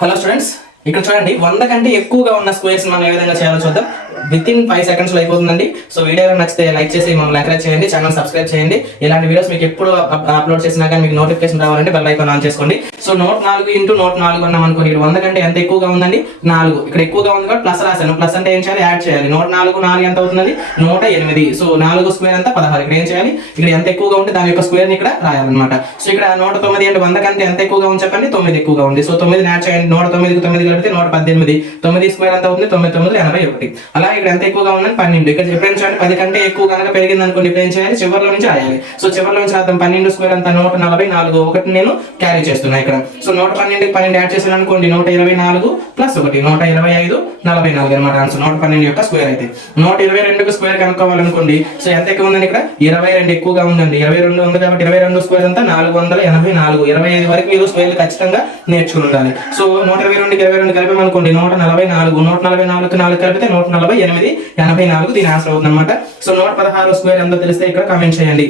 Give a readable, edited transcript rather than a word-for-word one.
Hello students, ఇక్కడ చూడండి 100 కంటే ఎక్కువగా ఉన్న స్క్వేర్స్ మనం ఏ విధంగా చేయాలో చూద్దాం. విత్ ఇన్ 5 seconds లో అయిపోతుందండి. సో వీడియో నచ్చితే లైక్ చేసి మమ్మల్ని ఎంకరేజ్ చేయండి, ఛానల్ సబ్స్క్రైబ్ చేయండి. ఇలాంటి వీడియోస్ మీకు ఎప్పుడు అప్లోడ్ చేసినా కానీ మీకు నోటిఫికేషన్ రావాలంటే బెల్ ఐకాన్ ఆన్ చేసుకోండి. సో 104 ఇంటూ 104 అన్నాం అనుకోండి, ఇక్కడ 100 కంటే ఎంత ఎక్కువగా ఉందండి? 4. ఇక్కడ ఎక్కువగా ఉంది కాబట్టి ప్లస్ రాశాను. ప్లస్ అంటే ఏం చేయాలి? యాడ్ చేయాలి. 104 ఎంత అవుతుందండి? 108. సో 4 స్క్వేర్ అంతా 16. ఇక్కడ ఏం చేయాలి? ఇక్కడ ఎంత ఎక్కువగా ఉంటే దాని యొక్క స్క్వేర్ ని ఇక్కడ రాయాలన్నమాట. సో ఇక్కడ 109 అంటే 100 కంటే ఎంత ఎక్కువగా ఉంది చెప్పండి? 9 ఎక్కువగా ఉంది. సో 9 యాడ్ చేయండి. 109కు 9 కలిపితే 118. 9 స్క్వేర్ ఎంత అవుతుంది? 9 81. అలా ఇక్కడ ఎంత ఎక్కువగా ఉందని 12. ఇక్కడ ఎప్పుడైనా చూడండి 10 కంటే ఎక్కువ కనుక పెరిగింది అనుకోండి, ఇప్పుడు ఏం చేయాలి? చివరిలో నుంచి రాయాలి. సో చివరిలో నుంచి రాద్దాం. 12 స్క్వేర్ అంతా 144. ఒకటి నేను క్యారీ చేస్తున్నా ఇక్కడ. సో 112కి 12 యాడ్ చేసాను అనుకోండి, 124 ప్లస్ 1 125 44 అనమాట ఆన్సర్. 112 యొక్క స్క్వేర్ అయితే 122కు స్క్వేర్ కనుక్కోవాలనుకోండి. సో ఎంత ఎక్కువ ఉందండి? ఇక్కడ 22 ఎక్కువగా ఉందండి. 22 ఉంది కాబట్టి 22 స్క్వేర్ అంతా 484. 25 వరకు మీరు స్క్వేర్లు ఖచ్చితంగా నేర్చుకుని ఉండాలి. సో 122కి 22 కలిపామనుకోండి, 144. 144కి 4 కలిపితే 148. 84 దీని ఆన్సర్ అవుతుంది అనమాట. సో 116 స్క్వేర్ ఎంతో తెలిస్తే ఇక్కడ కామెంట్ చేయండి.